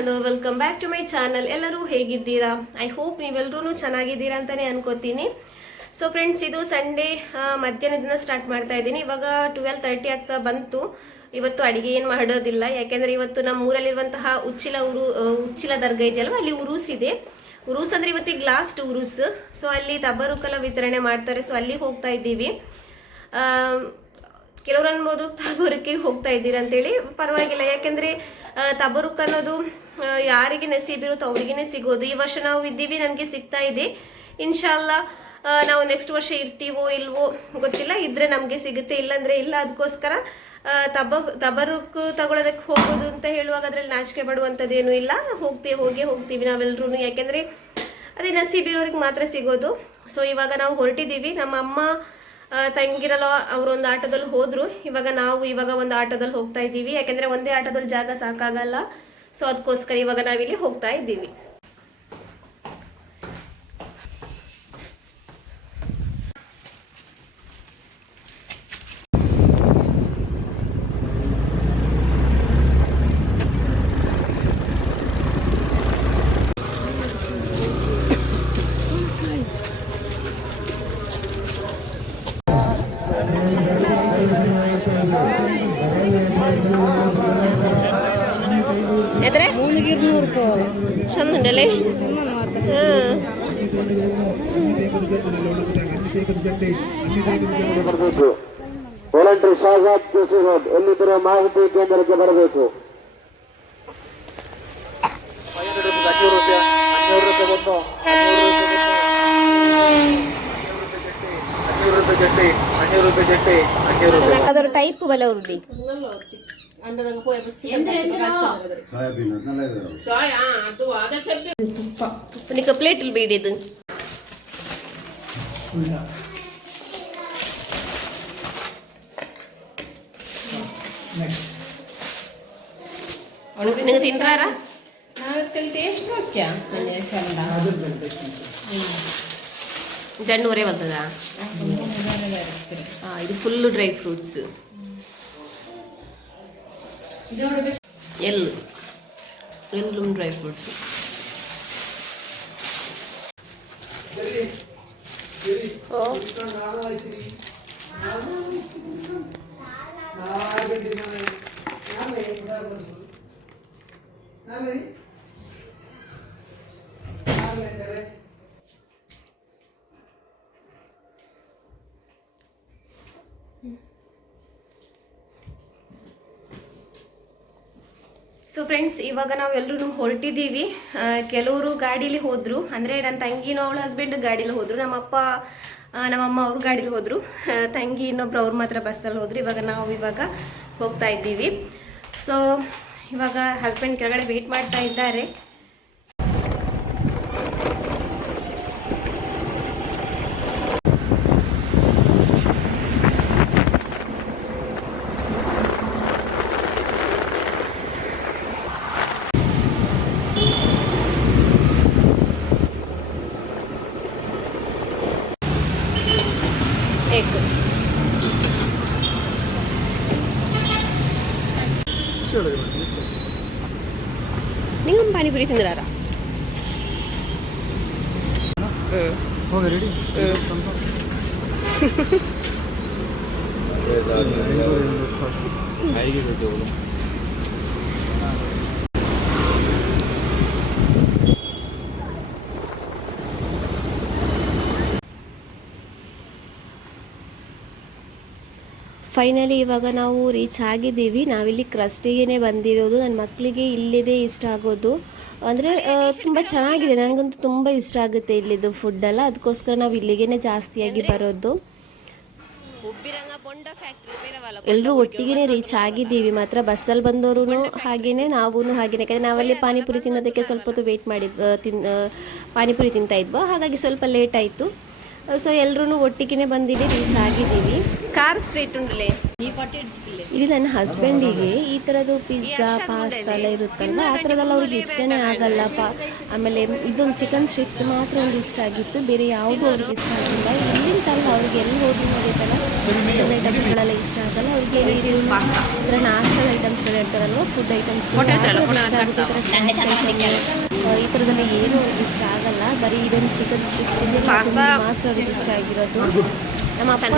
Hello, welcome back to my channel. ಎಲ್ಲರೂ ಹೇಗಿದ್ದೀರಾ? I hope ನೀವೆಲ್ಲರೂ ಚೆನ್ನಾಗಿದ್ದೀರಾ ಅಂತಲೇ ಅನ್ಕೋತೀನಿ. ಸೊ ಫ್ರೆಂಡ್ಸ್, ಇದು ಸಂಡೇ ಮಧ್ಯಾಹ್ನದಿಂದ ಸ್ಟಾರ್ಟ್ ಮಾಡ್ತಾ ಇದ್ದೀನಿ. ಇವಾಗ 12:30 ಆಗ್ತಾ ಬಂತು. ಇವತ್ತು ಅಡುಗೆ ಏನು ಮಾಡೋದಿಲ್ಲ, ಯಾಕೆಂದರೆ ಇವತ್ತು ನಮ್ಮ ಊರಲ್ಲಿರುವಂತಹ ಉಚ್ಚಿಲ ದರ್ಗಾ ಇದೆಯಲ್ವ, ಅಲ್ಲಿ ಉರೂಸ್ ಇದೆ. ಉರೂಸ್ ಅಂದರೆ ಇವತ್ತಿಗೆ ಲಾಸ್ಟ್ ಉರೂಸ್. ಸೊ ಅಲ್ಲಿ ತಬರುಕಲ್ಲ ವಿತರಣೆ ಮಾಡ್ತಾರೆ. ಸೊ ಅಲ್ಲಿ ಹೋಗ್ತಾ ಇದ್ದೀವಿ. ಕೆಲವರು ಅನ್ಬೋದು ತಬರುಕ್ಕೆ ಹೋಗ್ತಾ ಇದ್ದೀರಾ ಅಂತೇಳಿ. ಪರವಾಗಿಲ್ಲ, ಯಾಕೆಂದರೆ ತಬರುಕ್ ಅನ್ನೋದು ಯಾರಿಗೆ ನಸೀಬಿರುತ್ತೋ ಅವ್ರಿಗೇ ಸಿಗೋದು. ಈ ವರ್ಷ ನಾವು ಇದ್ದೀವಿ, ನನಗೆ ಸಿಗ್ತಾ ಇದೆ. ಇನ್ಶಾಲ್ಲ ನಾವು ನೆಕ್ಸ್ಟ್ ವರ್ಷ ಇರ್ತೀವೋ ಇಲ್ವೋ ಗೊತ್ತಿಲ್ಲ. ಇದ್ರೆ ನಮಗೆ ಸಿಗುತ್ತೆ, ಇಲ್ಲಾಂದರೆ ಇಲ್ಲ. ಅದಕ್ಕೋಸ್ಕರ ತಬರುಕ್ ತಗೊಳ್ಳೋದಕ್ಕೆ ಹೋಗೋದು ಅಂತ ಹೇಳುವಾಗ ಅದರಲ್ಲಿ ನಾಚಿಕೆ ಪಡುವಂಥದ್ದೇನೂ ಇಲ್ಲ. ಹೋಗ್ತೀವಿ ನಾವೆಲ್ಲರೂ, ಯಾಕೆಂದರೆ ಅದೇ ನಸೀಬಿರೋರಿಗೆ ಮಾತ್ರ ಸಿಗೋದು. ಸೊ ಇವಾಗ ನಾವು ಹೊರಟಿದ್ದೀವಿ. ನಮ್ಮ ಅಮ್ಮ ತಂಗಿರಲ್ಲ, ಅವರೊಂದು ಆಟೋದಲ್ಲಿ ಹೋದರು. ಇವಾಗ ಒಂದು ಆಟೋದಲ್ಲಿ ಹೋಗ್ತಾ ಇದ್ದೀವಿ, ಯಾಕೆಂದರೆ ಒಂದೇ ಆಟೋದಲ್ಲಿ ಜಾಗ ಸಾಕಾಗಲ್ಲ. ಸೊ ಅದಕ್ಕೋಸ್ಕರ ಇವಾಗ ನಾವಿಲ್ಲಿ ಹೋಗ್ತಾ ಇದ್ದೀವಿ. ಎದ್ರೆ 200 ರೂಪಾಯಿ ಚಂದ ಉಂಡಲೆ. ವಾಲಂಟರಿ ಶಾಜಾದ್ ಕೆಸಿ ರೋಡ್ ಎಲ್ಲಿದ್ದರೂ ಮಾಹಿತಿ ಕೇಂದ್ರಕ್ಕೆ ಬರಬೇಕು. 500 ರೂಪಾಯಿ ಅದರ ಟೈಪ್ ಬಲ ಉರುಡಿ ತುಪ್ಪ ಪ್ಲೇಟಲ್ಲಿ ಬೇಡಿದ್ದು ನೀವು ತಿಂದ್ರಾರ? ಜಂಡೂವರೆ ಬರ್ತದ. ಇದು ಫುಲ್ಲು ಡ್ರೈ ಫ್ರೂಟ್ಸ್. ಎಲ್ಲೂ ಡ್ರೈ ಫ್ರೂಟ್ಸ್. ಸೊ ಫ್ರೆಂಡ್ಸ್, ಇವಾಗ ನಾವು ಎಲ್ಲರೂ ಹೊರಟಿದ್ದೀವಿ. ಕೆಲವರು ಗಾಡೀಲಿ ಹೋದರು, ಅಂದರೆ ನನ್ನ ತಂಗಿನೋ ಅವಳ ಹಸ್ಬೆಂಡ್ ಗಾಡೀಲಿ ಹೋದರು. ನಮ್ಮಮ್ಮ ಅವರು ಗಾಡೀಲಿ ಹೋದರು. ತಂಗಿ ಇನ್ನೊಬ್ರು ಅವ್ರು ಮಾತ್ರ ಬಸ್ಸಲ್ಲಿ ಹೋದರು. ಇವಾಗ ಹೋಗ್ತಾ ಇದ್ದೀವಿ. ಸೊ ಇವಾಗ ಹಸ್ಬೆಂಡ್ ಕೆಳಗಡೆ ವೆಯ್ಟ್ ಮಾಡ್ತಾ ಇದ್ದಾರೆ. ನೀವು ಪಾನಿಪುರಿ ತಿಂದ್ರಾರ? ಫೈನಲಿ ಇವಾಗ ನಾವು ರೀಚ್ ಆಗಿದ್ದೀವಿ. ನಾವಿಲ್ಲಿ ಕ್ರಸ್ಟಿಗೆ ಬಂದಿರೋದು. ನನ್ನ ಮಕ್ಕಳಿಗೆ ಇಲ್ಲಿದೆ ಇಷ್ಟ ಆಗೋದು. ಅಂದರೆ ತುಂಬ ಚೆನ್ನಾಗಿದೆ, ನನಗಂತೂ ತುಂಬ ಇಷ್ಟ ಆಗುತ್ತೆ ಇಲ್ಲಿದ್ದು ಫುಡ್ಡೆಲ್ಲ. ಅದಕ್ಕೋಸ್ಕರ ನಾವು ಇಲ್ಲಿಗೇ ಜಾಸ್ತಿಯಾಗಿ ಬರೋದು. ಎಲ್ಲರೂ ಒಟ್ಟಿಗೆ ರೀಚ್ ಆಗಿದ್ದೀವಿ. ಮಾತ್ರ ಬಸ್ಸಲ್ಲಿ ಬಂದವರು ಹಾಗೇನೆ, ನಾವೂ ಹಾಗೇನೆ. ಯಾಕಂದರೆ ನಾವಲ್ಲಿ ಪಾನಿಪುರಿ ತಿನ್ನೋದಕ್ಕೆ ಸ್ವಲ್ಪ ಹೊತ್ತು ವೆಯ್ಟ್ ಪಾನಿಪುರಿ ತಿಂತಾ ಇದ್ವಿ, ಹಾಗಾಗಿ ಸ್ವಲ್ಪ ಲೇಟ್ ಆಯಿತು. ಸೊ ಎಲ್ಲರೂ ಒಟ್ಟಿಗೆ ಬಂದಿಲ್ಲಿ ರೀಚ್ ಆಗಿದ್ದೀವಿ. ಕಾರ್ ಸ್ಟ್ರೀಟ್ ಉಂಟಲೆ ಇಲ್ಲಿ ನನ್ನ ಹಸ್ಬೆಂಡಿಗೆ ಈ ಥರದ್ದು ಪಿಜ್ಜಾ ಪಾಸ್ತಾ ಎಲ್ಲ ಇರುತ್ತಲ್ಲ, ಆ ಥರದ್ದೆಲ್ಲ ಅವ್ರಿಗೆ ಇಷ್ಟನೇ ಆಗಲ್ಲಪ್ಪ. ಆಮೇಲೆ ಇದೊಂದು ಚಿಕನ್ ಸ್ಟ್ರಿಪ್ಸ್ ಮಾತ್ರ ಒಂದು ಇಷ್ಟ ಆಗಿತ್ತು, ಬೇರೆ ಯಾವುದೂ ಅವ್ರಿಗೆ ಇಷ್ಟ ಆಗಿಲ್ಲ. ಇಲ್ಲಿಂತಲ್ಲ, ಅವ್ರಿಗೆ ಎಲ್ಲಿ ಹೋದ್ರೂ ಅದೇ ಥರ ಐಟಮ್ಸ್ಗಳೆಲ್ಲ ಇಷ್ಟ ಆಗಲ್ಲ ಅವ್ರಿಗೆ. ಇದರ ನಾಷ್ಟದ ಐಟಮ್ಸ್ ಐಟಮ್ಸ್ಗಳು ಹೇಳ್ತಾರಲ್ವ, ಫುಡ್ ಐಟಮ್ಸ್ ಈ ಥರದೆಲ್ಲ ಏನು ಅವ್ರಿಗೆ ಇಷ್ಟ ಆಗಲ್ಲ. ಬರೀ ಇದೊಂದು ಚಿಕನ್ ಸ್ಟಿಕ್ಸ್ ಇದೆ ಮಾತ್ರ ಅವ್ರಿಗೆ ಇಷ್ಟ ಆಗಿರೋದು. ನಮ್ಮ ಅಪ್ಪ ಆ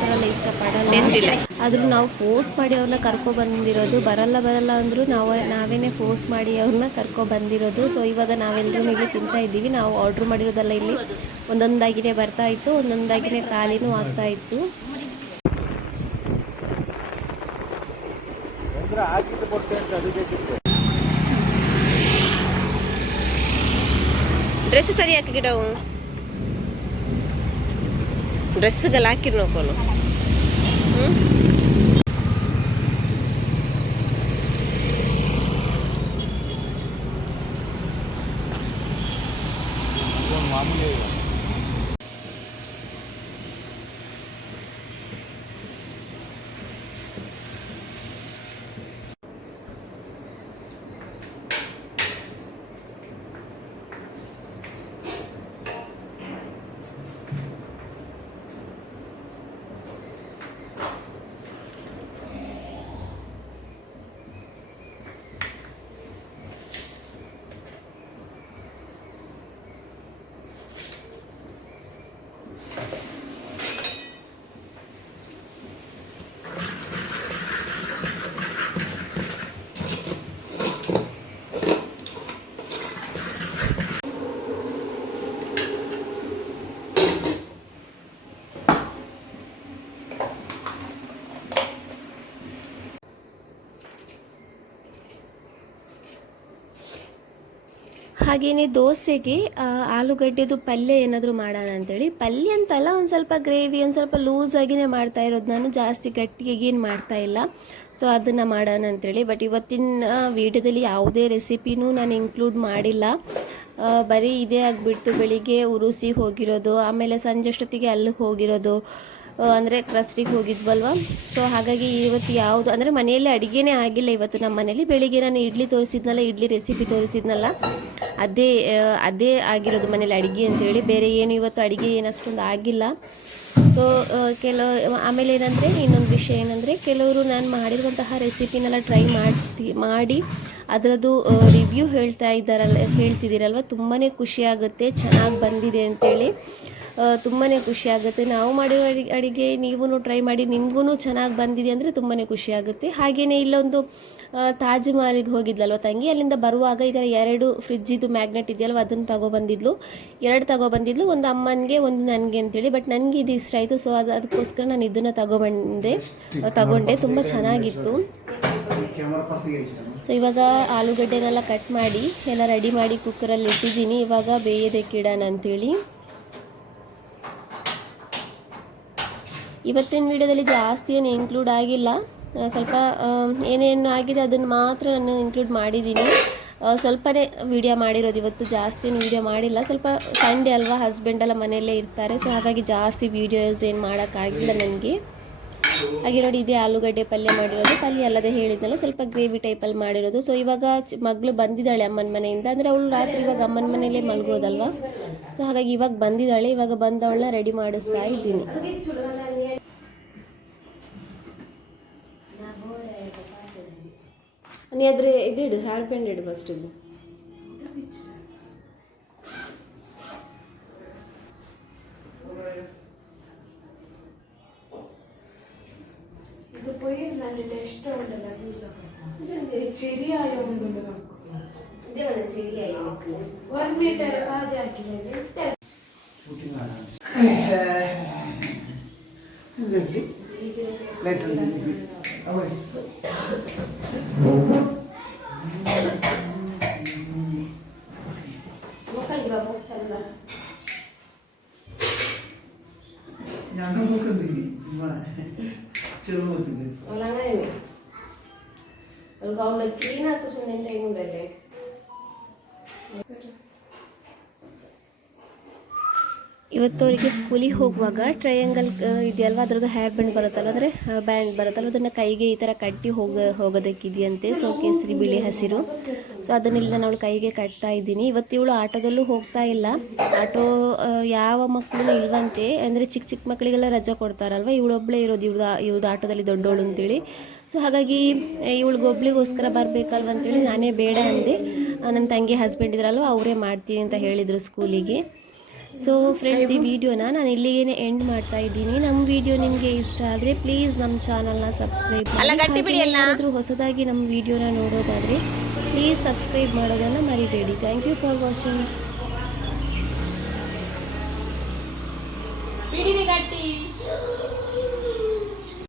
ಥರ ಎಲ್ಲ ಇಷ್ಟಪಡಲ್ಲ. ಆದರೂ ನಾವು ಫೋರ್ಸ್ ಮಾಡಿ ಅವ್ರನ್ನ ಕರ್ಕೊಬಂದಿರೋದು. ಬರಲ್ಲ ಅಂದರೂ ನಾವೇನೇ ಫೋರ್ಸ್ ಮಾಡಿ ಅವ್ರನ್ನ ಕರ್ಕೊಬಂದಿರೋದು. ಸೊ ಇವಾಗ ನಾವೆಲ್ಲರೂ ಇಲ್ಲಿ ತಿಂತಾ ಇದ್ದೀವಿ. ನಾವು ಆರ್ಡ್ರ್ ಮಾಡಿರೋದೆಲ್ಲ ಇಲ್ಲಿ ಒಂದೊಂದಾಗಿನೇ ಬರ್ತಾ ಇತ್ತು, ಒಂದೊಂದಾಗಿನೇ ಖಾಲಿನೂ ಆಗ್ತಾ ಇತ್ತು. ಡ್ರೆಸ್ ಸರಿ ಹಾಕಿ ಗಿಡವು ಡ್ರೆಸ್ಗೆಲ್ಲ ಹಾಕಿರ್ ನೋಕೋನು. ಹಾಗೆಯೇ ದೋಸೆಗೆ ಆಲೂಗಡ್ಡೆದು ಪಲ್ಯ ಏನಾದರೂ ಮಾಡೋಣ ಅಂತೇಳಿ. ಪಲ್ಯ ಅಂತಲ್ಲ, ಒಂದು ಸ್ವಲ್ಪ ಗ್ರೇವಿ, ಒಂದು ಸ್ವಲ್ಪ ಲೂಸಾಗಿಯೇ ಮಾಡ್ತಾ ಇರೋದು ನಾನು, ಜಾಸ್ತಿ ಗಟ್ಟಿಯಾಗಿ ಏನು ಮಾಡ್ತಾ ಇಲ್ಲ. ಸೊ ಅದನ್ನು ಮಾಡೋಣ ಅಂತೇಳಿ. ಬಟ್ ಇವತ್ತಿನ ವೀಡಿಯೋದಲ್ಲಿ ಯಾವುದೇ ರೆಸಿಪಿನೂ ನಾನು ಇನ್ಕ್ಲೂಡ್ ಮಾಡಿಲ್ಲ. ಬರೀ ಇದೇ ಆಗಿಬಿಡ್ತು. ಬೆಳಿಗ್ಗೆ ಉರುಸಿ ಹೋಗಿರೋದು, ಆಮೇಲೆ ಸಂಜೆ ಅಷ್ಟೊತ್ತಿಗೆ ಅಲ್ಲಿಗೆ ಹೋಗಿರೋದು, ಅಂದರೆ ಕ್ರಸ್ರಿಗೆ ಹೋಗಿದ್ವಲ್ವ. ಸೊ ಹಾಗಾಗಿ ಇವತ್ತು ಯಾವುದು ಅಂದರೆ ಮನೆಯಲ್ಲಿ ಅಡುಗೆನೇ ಆಗಿಲ್ಲ ಇವತ್ತು ನಮ್ಮ ಮನೇಲಿ. ಬೆಳಿಗ್ಗೆ ನಾನು ಇಡ್ಲಿ ತೋರಿಸಿದ್ನಲ್ಲ, ಇಡ್ಲಿ ರೆಸಿಪಿ ತೋರಿಸಿದ್ನಲ್ಲ, ಅದೇ ಆಗಿರೋದು ಮನೇಲಿ ಅಡುಗೆ ಅಂತೇಳಿ. ಬೇರೆ ಏನು ಇವತ್ತು ಅಡುಗೆ ಏನಷ್ಟೊಂದು ಆಗಿಲ್ಲ. ಸೊ ಆಮೇಲೆ ಏನಂದರೆ ಇನ್ನೊಂದು ವಿಷಯ ಏನಂದರೆ, ಕೆಲವರು ನಾನು ಮಾಡಿರುವಂತಹ ರೆಸಿಪಿನೆಲ್ಲ ಟ್ರೈ ಮಾಡಿ ಅದರದ್ದು ರಿವ್ಯೂ ಹೇಳ್ತಿದ್ದೀರಲ್ವ, ತುಂಬಾ ಖುಷಿಯಾಗುತ್ತೆ, ಚೆನ್ನಾಗಿ ಬಂದಿದೆ ಅಂತೇಳಿ. ತುಂಬಾ ಖುಷಿಯಾಗುತ್ತೆ. ನಾವು ಮಾಡಿರೋ ಅಡುಗೆ ನೀವೂ ಟ್ರೈ ಮಾಡಿ, ನಿಮಗೂ ಚೆನ್ನಾಗಿ ಬಂದಿದೆ ಅಂದರೆ ತುಂಬಾ ಖುಷಿಯಾಗುತ್ತೆ. ಹಾಗೆಯೇ ಇಲ್ಲೊಂದು ತಾಜ್ ಮಹಲಿಗೆ ಹೋಗಿದ್ಲಲ್ವ ತಂಗಿ, ಅಲ್ಲಿಂದ ಬರುವಾಗ ಈ ಥರ 2 ಫ್ರಿಜ್ಜಿದು ಮ್ಯಾಗ್ನೆಟ್ ಇದೆಯಲ್ವ ಅದನ್ನು ತಗೊಬಂದಿದ್ಲು. 2 ತಗೊಬಂದಿದ್ಲು, ಒಂದು ಅಮ್ಮನಿಗೆ ಒಂದು ನನಗೆ ಅಂತೇಳಿ. ಬಟ್ ನನಗೆ ಇದು ಇಷ್ಟ ಆಯಿತು. ಸೊ ಅದಕ್ಕೋಸ್ಕರ ನಾನು ಇದನ್ನು ತಗೊಂಡೆ. ತುಂಬ ಚೆನ್ನಾಗಿತ್ತು. ಸೊ ಇವಾಗ ಆಲೂಗಡ್ಡೆನೆಲ್ಲ ಕಟ್ ಮಾಡಿ ಎಲ್ಲ ರೆಡಿ ಮಾಡಿ ಕುಕ್ಕರಲ್ಲಿ ಇಟ್ಟಿದ್ದೀನಿ. ಇವಾಗ ಬೇಯೋದಕ್ಕೆ ಇಡೋಣ ಅಂತೇಳಿ. ಇವತ್ತಿನ ವಿಡಿಯೋದಲ್ಲಿ ಜಾಸ್ತಿ ಏನು ಇನ್ಕ್ಲೂಡ್ ಆಗಿಲ್ಲ. ಸ್ವಲ್ಪ ಏನೇನು ಆಗಿದೆ ಅದನ್ನು ಮಾತ್ರ ನಾನು ಇನ್ಕ್ಲೂಡ್ ಮಾಡಿದ್ದೀನಿ. ಸ್ವಲ್ಪನೇ ವಿಡಿಯೋ ಮಾಡಿರೋದು ಇವತ್ತು, ಜಾಸ್ತಿ ವಿಡಿಯೋ ಮಾಡಿಲ್ಲ. ಸ್ವಲ್ಪ ಸಂಡೇ ಅಲ್ವಾ, ಹಸ್ಬೆಂಡ್ ಎಲ್ಲ ಮನೆಯಲ್ಲೇ ಇರ್ತಾರೆ. ಸೊ ಹಾಗಾಗಿ ಜಾಸ್ತಿ ವೀಡಿಯೋಸ್ ಏನು ಮಾಡೋಕ್ಕಾಗಿಲ್ಲ ನನಗೆ. ಹಾಗೆ ನೋಡಿ, ಇದೇ ಆಲೂಗಡ್ಡೆ ಪಲ್ಯ ಮಾಡಿರೋದು. ಪಲ್ಯ ಅಲ್ಲದೆ ಹೇಳಿದ್ನಲ್ಲ, ಸ್ವಲ್ಪ ಗ್ರೇವಿ ಟೈಪಲ್ಲಿ ಮಾಡಿರೋದು. ಸೊ ಇವಾಗ ಮಗಳು ಬಂದಿದ್ದಾಳೆ ಅಮ್ಮನ ಮನೆಯಿಂದ. ಅಂದರೆ ಅವಳು ರಾತ್ರಿ ಇವಾಗ ಅಮ್ಮನ ಮನೆಯಲ್ಲೇ ಮಲಗೋದಲ್ವ. ಸೊ ಹಾಗಾಗಿ ಇವಾಗ ಬಂದಿದ್ದಾಳೆ. ಇವಾಗ ಬಂದವಳನ್ನ ರೆಡಿ ಮಾಡಿಸ್ತಾ ಇದ್ದೀನಿ. ನೀ ಆದರೆ ಇದಿಡು, ಹೇರ್ ಬ್ಯಾಂಡ್ ಇಡು ಫಸ್ಟ್. ಇದು ക്ലീൻ ആക്കുന്ന ടൈം ഉണ്ടല്ലേ. ಇವತ್ತು ಅವರಿಗೆ ಸ್ಕೂಲಿಗೆ ಹೋಗುವಾಗ ಟ್ರಯಾಂಗಲ್ ಇದೆಯಲ್ವ ಅದ್ರದ್ದು ಹೇರ್ ಬ್ಯಾಂಡ್ ಬರುತ್ತಲ್ಲ ಅಂದರೆ ಬ್ಯಾಂಡ್ ಬರುತ್ತಲ್ಲ ಅದನ್ನು ಕೈಗೆ ಈ ಥರ ಕಟ್ಟಿ ಹೋಗೋದಕ್ಕಿದೆಯಂತೆ. ಸೊ ಕೇಸರಿ ಬಿಳಿ ಹಸಿರು. ಸೊ ಅದನ್ನೆಲ್ಲ ನಾನು ಅವಳು ಕೈಗೆ ಕಟ್ತಾ ಇದ್ದೀನಿ. ಇವತ್ತು ಇವಳು ಆಟೋದಲ್ಲೂ ಹೋಗ್ತಾ ಇಲ್ಲ. ಆಟೋ ಯಾವ ಮಕ್ಕಳು ಇಲ್ವಂತೆ, ಅಂದರೆ ಚಿಕ್ಕ ಚಿಕ್ಕ ಮಕ್ಕಳಿಗೆಲ್ಲ ರಜೆ ಕೊಡ್ತಾರಲ್ವ, ಇವಳೊಬ್ಬಳೇ ಇರೋದು ಇವ್ದು ಆಟೋದಲ್ಲಿ ದೊಡ್ಡವಳು ಅಂತೇಳಿ. ಸೊ ಹಾಗಾಗಿ ಇವಳಿಗೊಬ್ಳಿಗೋಸ್ಕರ ಬರಬೇಕಲ್ವ ಅಂತೇಳಿ ನಾನೇ ಬೇಡ ಅಂದೆ. ನನ್ನ ತಂಗಿ ಹಸ್ಬೆಂಡ್ ಇದ್ರಲ್ವ ಅವರೇ ಮಾಡ್ತೀನಿ ಅಂತ ಹೇಳಿದರು ಸ್ಕೂಲಿಗೆ. ಸೊ ಫ್ರೆಂಡ್ಸ್, ಈ ವಿಡಿಯೋನ ನಾನು ಇಲ್ಲಿಗೇನೆ ಎಂಡ್ ಮಾಡ್ತಾ ಇದ್ದೀನಿ. ನಮ್ಮ ವಿಡಿಯೋ ನಿಮಗೆ ಇಷ್ಟ ಆದರೆ ಪ್ಲೀಸ್ ನಮ್ಮ ಚಾನಲ್ನ ಸಬ್ಸ್ಕ್ರೈಬ್ ಮಾಡಿ. ಏನಾದರೂ ಹೊಸದಾಗಿ ನಮ್ಮ ವಿಡಿಯೋನ ನೋಡೋದಾದರೆ ಪ್ಲೀಸ್ ಸಬ್ಸ್ಕ್ರೈಬ್ ಮಾಡೋದನ್ನು ಮರಿಬೇಡಿ. Thank you for watching.